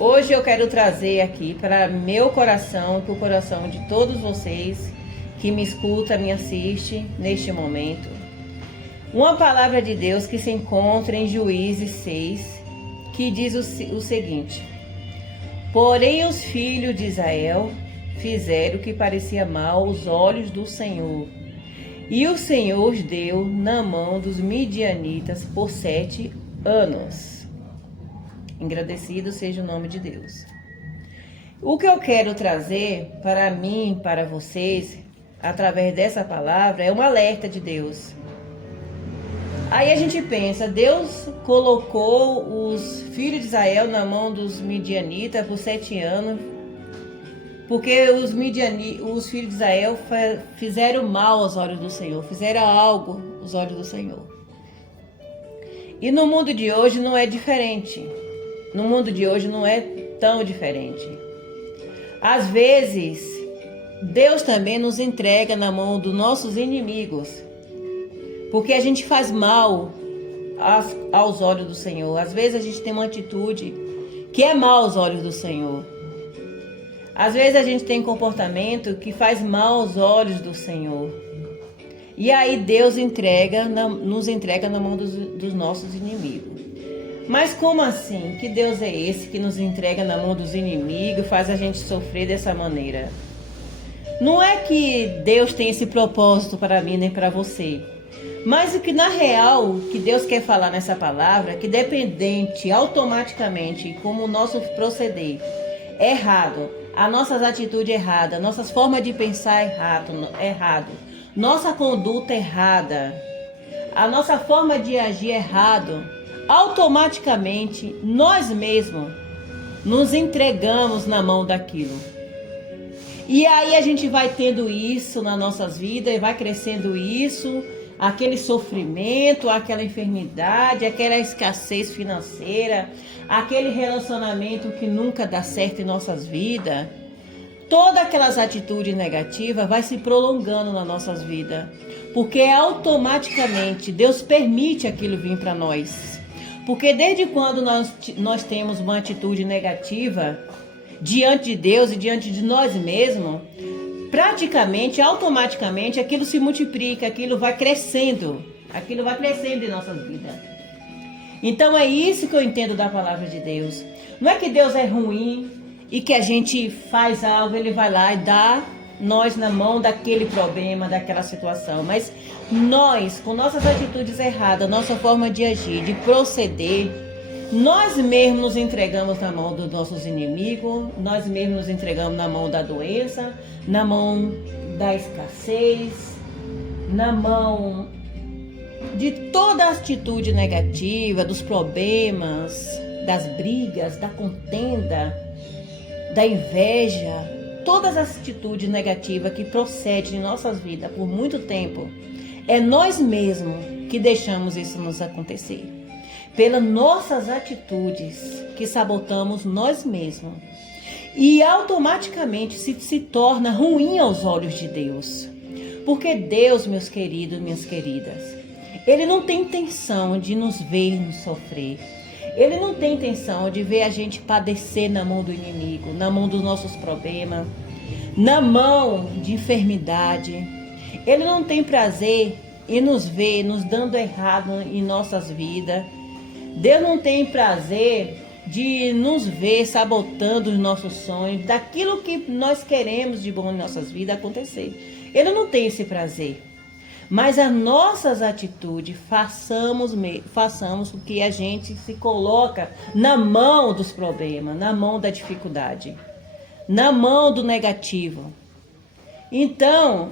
Hoje eu quero trazer aqui para meu coração, para o coração de todos vocês que me escuta, me assiste neste momento, uma palavra de Deus que se encontra em Juízes 6, que diz o seguinte: porém os filhos de Israel fizeram o que parecia mal aos olhos do Senhor, e o Senhor os deu na mão dos midianitas por 7 anos. Engrandecido seja o nome de Deus. O que eu quero trazer para mim, para vocês, através dessa palavra, é um alerta de Deus. Aí a gente pensa, Deus colocou os filhos de Israel na mão dos midianitas por 7 anos, porque os filhos de Israel fizeram mal aos olhos do Senhor, fizeram algo aos olhos do Senhor. E no mundo de hoje não é diferente. No mundo de hoje não é tão diferente. Às vezes, Deus também nos entrega na mão dos nossos inimigos, porque a gente faz mal aos olhos do Senhor. Às vezes a gente tem uma atitude que é mal aos olhos do Senhor. Às vezes a gente tem comportamento que faz mal aos olhos do Senhor. E aí Deus nos entrega na mão dos nossos inimigos. Mas como assim? Que Deus é esse que nos entrega na mão dos inimigos, faz a gente sofrer dessa maneira? Não é que Deus tem esse propósito para mim nem para você. Mas o que na real, que Deus quer falar nessa palavra, que dependente automaticamente como o nosso proceder é errado, as nossas atitudes erradas, nossas formas de pensar errado, nossa conduta errada, a nossa forma de agir errado, automaticamente nós mesmos nos entregamos na mão daquilo. E aí a gente vai tendo isso nas nossas vidas, vai crescendo isso, aquele sofrimento, aquela enfermidade, aquela escassez financeira, aquele relacionamento que nunca dá certo em nossas vidas. Todas aquelas atitudes negativas vai se prolongando nas nossas vidas, porque automaticamente Deus permite aquilo vir para nós. Porque desde quando nós temos uma atitude negativa diante de Deus e diante de nós mesmos, praticamente, automaticamente, aquilo se multiplica, aquilo vai crescendo em nossas vidas. Então é isso que eu entendo da palavra de Deus. Não é que Deus é ruim e que a gente faz algo, Ele vai lá e dá nós na mão daquele problema, daquela situação, mas nós, com nossas atitudes erradas, nossa forma de agir, de proceder, nós mesmos nos entregamos na mão dos nossos inimigos, nós mesmos nos entregamos na mão da doença, na mão da escassez, na mão de toda a atitude negativa, dos problemas, das brigas, da contenda, da inveja. Todas as atitudes negativas que procedem de nossas vidas por muito tempo, é nós mesmos que deixamos isso nos acontecer. Pelas nossas atitudes que sabotamos nós mesmos. E automaticamente se torna ruim aos olhos de Deus. Porque Deus, meus queridos e minhas queridas, Ele não tem intenção de nos ver nos sofrer. Ele não tem intenção de ver a gente padecer na mão do inimigo, na mão dos nossos problemas, na mão de enfermidade. Ele não tem prazer em nos ver nos dando errado em nossas vidas. Deus não tem prazer de nos ver sabotando os nossos sonhos, daquilo que nós queremos de bom em nossas vidas acontecer. Ele não tem esse prazer. Mas as nossas atitudes, façamos o que a gente se coloca na mão dos problemas, na mão da dificuldade, na mão do negativo. Então,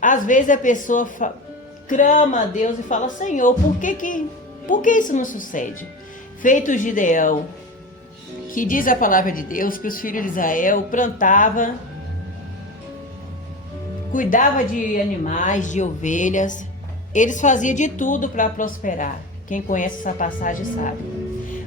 às vezes a pessoa clama a Deus e fala: Senhor, por que isso não sucede? Feito o Gideão, que diz a palavra de Deus que os filhos de Israel plantavam, cuidava de animais, de ovelhas, eles faziam de tudo para prosperar. Quem conhece essa passagem sabe.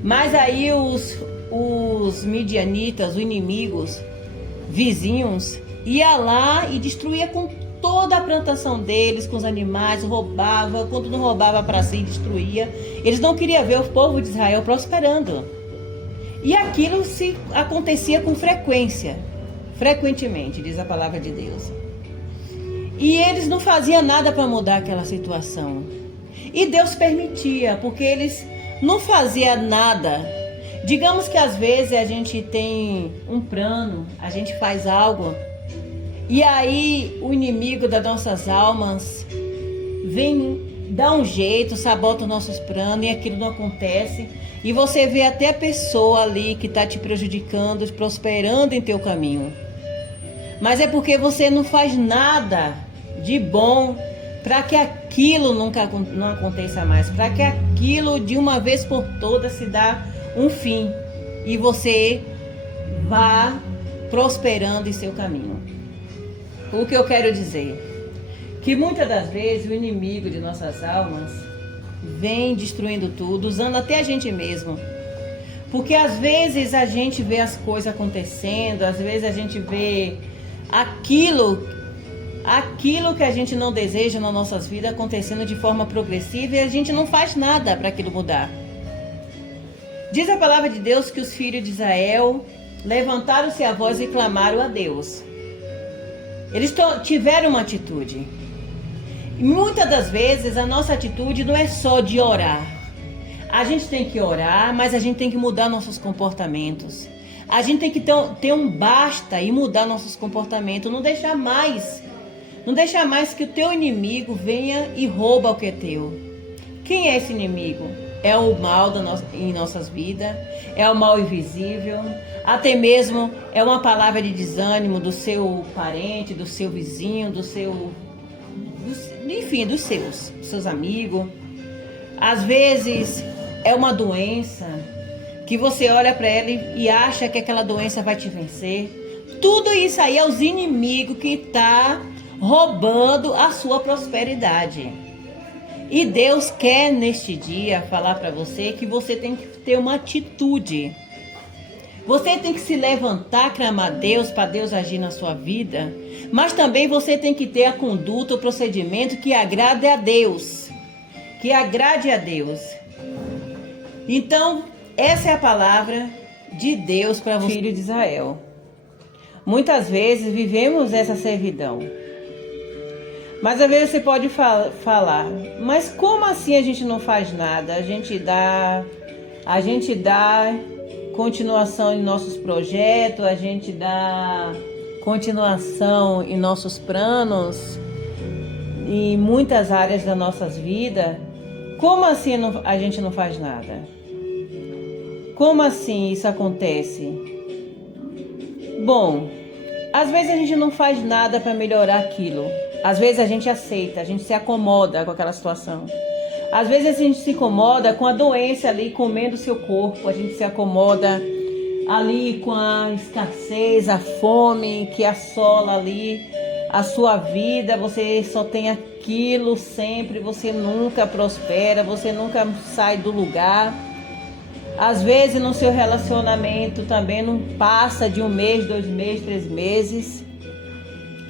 Mas aí os midianitas, os inimigos, vizinhos, ia lá e destruía com toda a plantação deles, com os animais, roubava, quando não roubava para si, destruía. Eles não queriam ver o povo de Israel prosperando. E aquilo acontecia com frequentemente, diz a palavra de Deus. E eles não faziam nada para mudar aquela situação. E Deus permitia, porque eles não faziam nada. Digamos que às vezes a gente tem um plano, a gente faz algo, e aí o inimigo das nossas almas vem dar um jeito, sabota os nossos planos e aquilo não acontece. E você vê até a pessoa ali que está te prejudicando, prosperando em teu caminho. Mas é porque você não faz nada de bom para que aquilo não aconteça mais, para que aquilo de uma vez por todas se dá um fim e você vá prosperando em seu caminho. O que eu quero dizer? Que muitas das vezes o inimigo de nossas almas vem destruindo tudo, usando até a gente mesmo. Porque às vezes a gente vê as coisas acontecendo, às vezes a gente vê aquilo que a gente não deseja nas nossas vidas acontecendo de forma progressiva e a gente não faz nada para aquilo mudar. Diz a palavra de Deus que os filhos de Israel levantaram-se a voz e clamaram a Deus. Eles tiveram uma atitude. E muitas das vezes a nossa atitude não é só de orar. A gente tem que orar, mas a gente tem que mudar nossos comportamentos. A gente tem que ter um basta e mudar nossos comportamentos. Não deixar mais que o teu inimigo venha e rouba o que é teu. Quem é esse inimigo? É o mal em nossas vidas, é o mal invisível, até mesmo é uma palavra de desânimo do seu parente, do seu vizinho, enfim, dos seus amigos. Às vezes é uma doença que você olha para ela e acha que aquela doença vai te vencer. Tudo isso aí é os inimigos que estão roubando a sua prosperidade. E Deus quer neste dia falar para você que você tem que ter uma atitude. Você tem que se levantar, clamar a Deus para Deus agir na sua vida. Mas também você tem que ter a conduta, o procedimento que agrade a Deus. Que agrade a Deus. Então, essa é a palavra de Deus para você, filho de Israel. Muitas vezes vivemos essa servidão. Mas às vezes você pode falar, mas como assim a gente não faz nada? A gente dá continuação em nossos projetos, a gente dá continuação em nossos planos, em muitas áreas das nossas vidas. Como assim a gente não faz nada? Como assim isso acontece? Bom, às vezes a gente não faz nada para melhorar aquilo. Às vezes a gente aceita, a gente se acomoda com aquela situação. Às vezes a gente se incomoda com a doença ali comendo o seu corpo. A gente se acomoda ali com a escassez, a fome que assola ali a sua vida. Você só tem aquilo sempre, você nunca prospera, você nunca sai do lugar. Às vezes no seu relacionamento também não passa de 1 mês, 2 meses, 3 meses.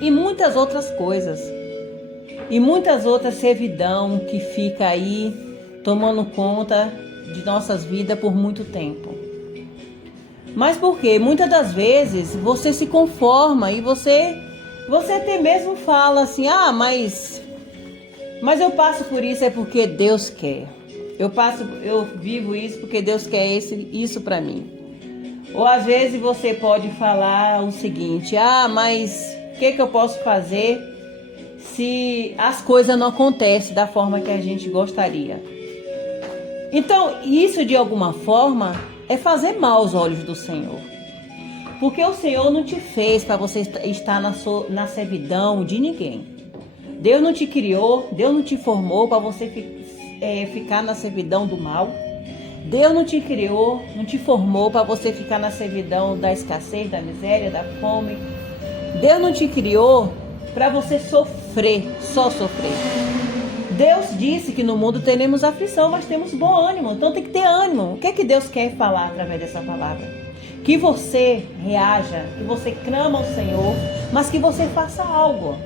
E muitas outras coisas. E muitas outras servidão que fica aí tomando conta de nossas vidas por muito tempo. Mas por quê? Muitas das vezes você se conforma e você até mesmo fala assim, mas eu passo por isso é porque Deus quer. Eu vivo isso porque Deus quer isso para mim. Ou às vezes você pode falar o seguinte, mas o que eu posso fazer se as coisas não acontecem da forma que a gente gostaria? Então, isso de alguma forma é fazer mal aos olhos do Senhor. Porque o Senhor não te fez para você estar na servidão de ninguém. Deus não te criou, Deus não te formou para você ficar na servidão do mal. Deus não te criou, não te formou para você ficar na servidão da escassez, da miséria, da fome. Deus não te criou para você sofrer, só sofrer. Deus disse que no mundo teremos aflição, mas temos bom ânimo. Então tem que ter ânimo. O que é que Deus quer falar através dessa palavra? Que você reaja, que você clama ao Senhor, mas que você faça algo.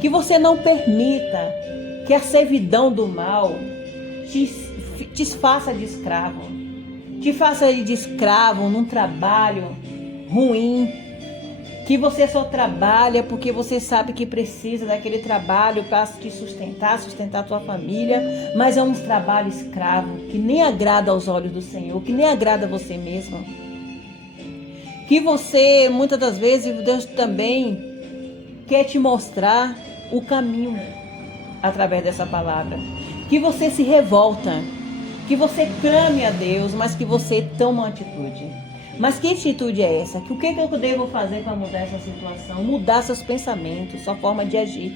Que você não permita que a servidão do mal te faça de escravo. te faça ir de escravo num trabalho ruim, que você só trabalha porque você sabe que precisa daquele trabalho para te sustentar a tua família, mas é um trabalho escravo, que nem agrada aos olhos do Senhor, que nem agrada a você mesmo. Que você, muitas das vezes, Deus também quer te mostrar o caminho através dessa palavra. Que você se revolta, que você clame a Deus, mas que você toma uma atitude. Mas que atitude é essa? O que eu devo fazer para mudar essa situação? Mudar seus pensamentos, sua forma de agir,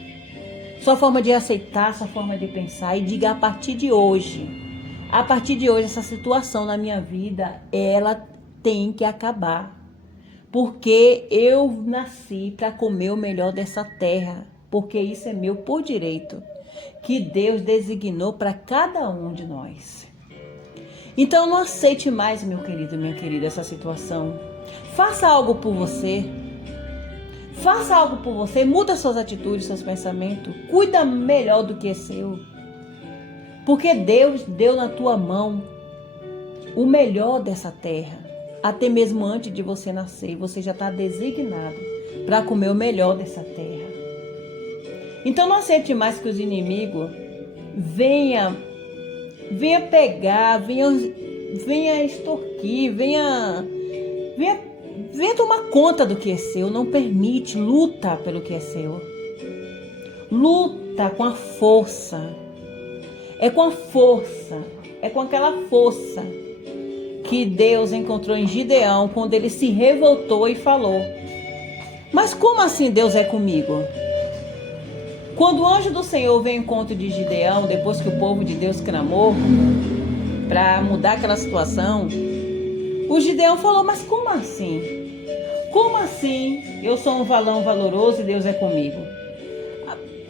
sua forma de aceitar, sua forma de pensar. E diga: a partir de hoje, essa situação na minha vida, ela tem que acabar. Porque eu nasci para comer o melhor dessa terra. Porque isso é meu por direito, que Deus designou para cada um de nós. Então não aceite mais, meu querido, minha querida, essa situação. Faça algo por você. Faça algo por você. Muda suas atitudes, seus pensamentos. Cuida melhor do que é seu. Porque Deus deu na tua mão o melhor dessa terra. Até mesmo antes de você nascer, você já está designado para comer o melhor dessa terra. Então não aceite mais que os inimigos venham pegar, venha extorquir, venha tomar conta do que é seu. Não permite, luta pelo que é seu. Luta com a força. É com a força, é com aquela força que Deus encontrou em Gideão quando ele se revoltou e falou: mas como assim Deus é comigo? Quando o anjo do Senhor veio ao encontro de Gideão, depois que o povo de Deus clamou para mudar aquela situação, o Gideão falou: mas como assim? Como assim eu sou um valão valoroso e Deus é comigo?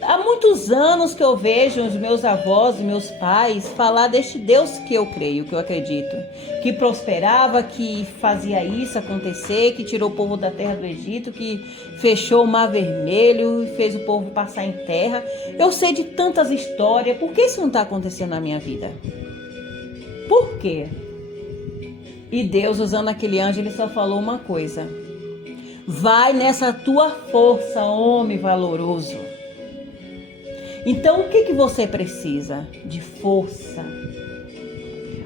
Há muitos anos que eu vejo os meus avós e meus pais falar deste Deus que eu creio, que eu acredito, que prosperava, que fazia isso acontecer, que tirou o povo da terra do Egito, que fechou o Mar Vermelho e fez o povo passar em terra. Eu sei de tantas histórias. Por que isso não está acontecendo na minha vida? Por quê? E Deus, usando aquele anjo, ele só falou uma coisa: vai nessa tua força, homem valoroso. Então, o que você precisa? De força.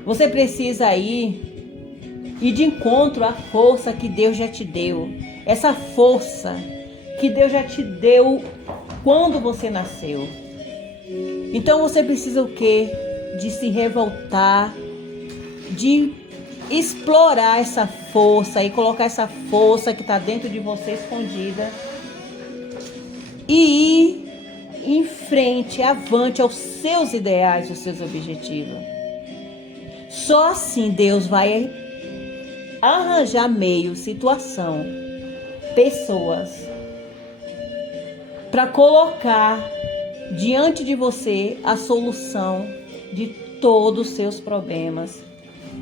Você precisa ir de encontro à força que Deus já te deu. Essa força que Deus já te deu quando você nasceu. Então, você precisa o quê? De se revoltar, de explorar essa força e colocar essa força que está dentro de você escondida e ir em frente, avante aos seus ideais, aos seus objetivos. Só assim Deus vai arranjar meio, situação, pessoas para colocar diante de você a solução de todos os seus problemas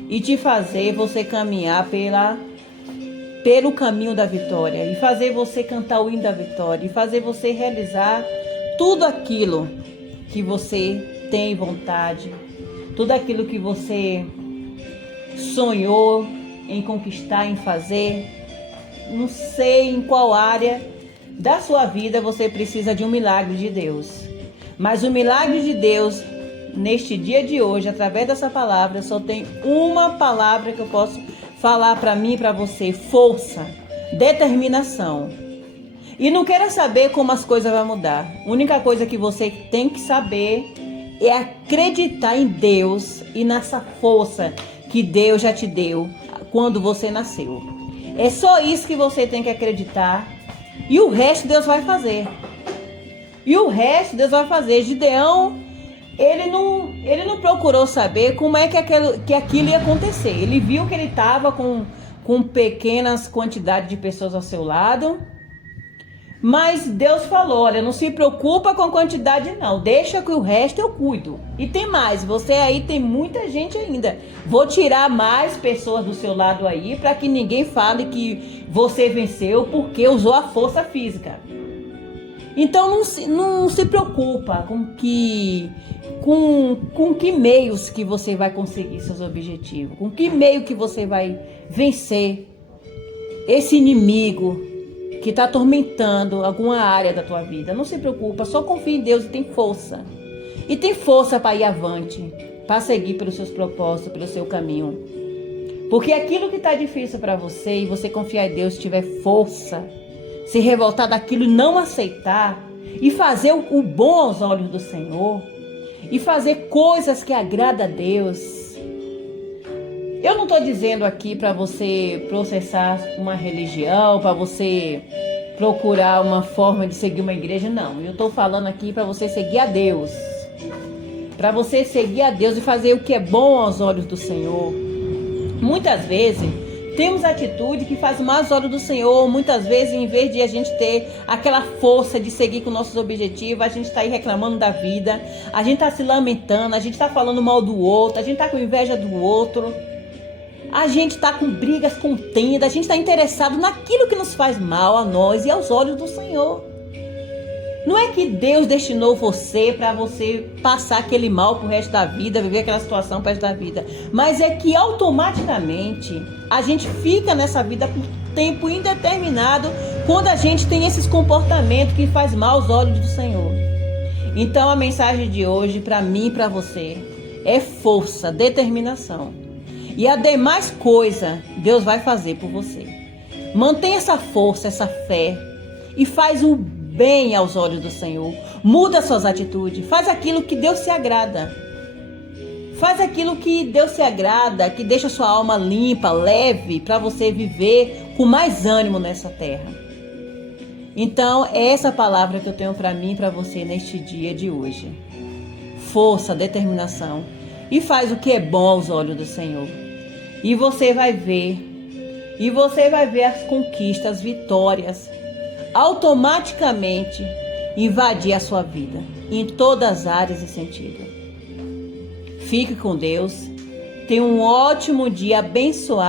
e te fazer você caminhar pelo caminho da vitória e fazer você cantar o hino da vitória e fazer você realizar tudo aquilo que você tem vontade, tudo aquilo que você sonhou em conquistar, em fazer. Não sei em qual área da sua vida você precisa de um milagre de Deus. Mas o milagre de Deus, neste dia de hoje, através dessa palavra, só tem uma palavra que eu posso falar para mim e para você: força, determinação. E não queira saber como as coisas vão mudar. A única coisa que você tem que saber é acreditar em Deus e nessa força que Deus já te deu quando você nasceu. É só isso que você tem que acreditar. E o resto Deus vai fazer. Gideão, ele não procurou saber como é que aquilo ia acontecer. Ele viu que ele estava com pequenas quantidades de pessoas ao seu lado. Mas Deus falou: olha, não se preocupa com a quantidade não, deixa que o resto eu cuido. E tem mais, você aí tem muita gente ainda. Vou tirar mais pessoas do seu lado aí, para que ninguém fale que você venceu porque usou a força física. Então não se preocupa com que meios que você vai conseguir seus objetivos, com que meio que você vai vencer esse inimigo que está atormentando alguma área da tua vida. Não se preocupa, só confia em Deus e tem força. E tem força para ir avante, para seguir pelos seus propósitos, pelo seu caminho. Porque aquilo que está difícil para você e você confiar em Deus, tiver força, se revoltar daquilo e não aceitar, e fazer o bom aos olhos do Senhor, e fazer coisas que agradam a Deus. Eu não estou dizendo aqui para você processar uma religião, para você procurar uma forma de seguir uma igreja, não. Eu estou falando aqui para você seguir a Deus. Para você seguir a Deus e fazer o que é bom aos olhos do Senhor. Muitas vezes temos atitude que faz mal aos olhos do Senhor. Muitas vezes, em vez de a gente ter aquela força de seguir com nossos objetivos, a gente está aí reclamando da vida, a gente está se lamentando, a gente está falando mal do outro, a gente está com inveja do outro, a gente está com brigas, contendas, a gente está interessado naquilo que nos faz mal a nós e aos olhos do Senhor. Não é que Deus destinou você para você passar aquele mal pro resto da vida, viver aquela situação pro resto da vida. Mas é que automaticamente a gente fica nessa vida por tempo indeterminado quando a gente tem esses comportamentos que faz mal aos olhos do Senhor. Então a mensagem de hoje para mim e para você é força, determinação. E a demais coisa Deus vai fazer por você. Mantenha essa força, essa fé e faz o bem aos olhos do Senhor. Muda suas atitudes. Faz aquilo que Deus se agrada. Faz aquilo que Deus se agrada, que deixa sua alma limpa, leve, para você viver com mais ânimo nessa terra. Então, é essa palavra que eu tenho para mim e para você neste dia de hoje. Força, determinação. E faz o que é bom aos olhos do Senhor. E você vai ver. E você vai ver as conquistas, as vitórias automaticamente invadir a sua vida em todas as áreas e sentido. Fique com Deus. Tenha um ótimo dia abençoado.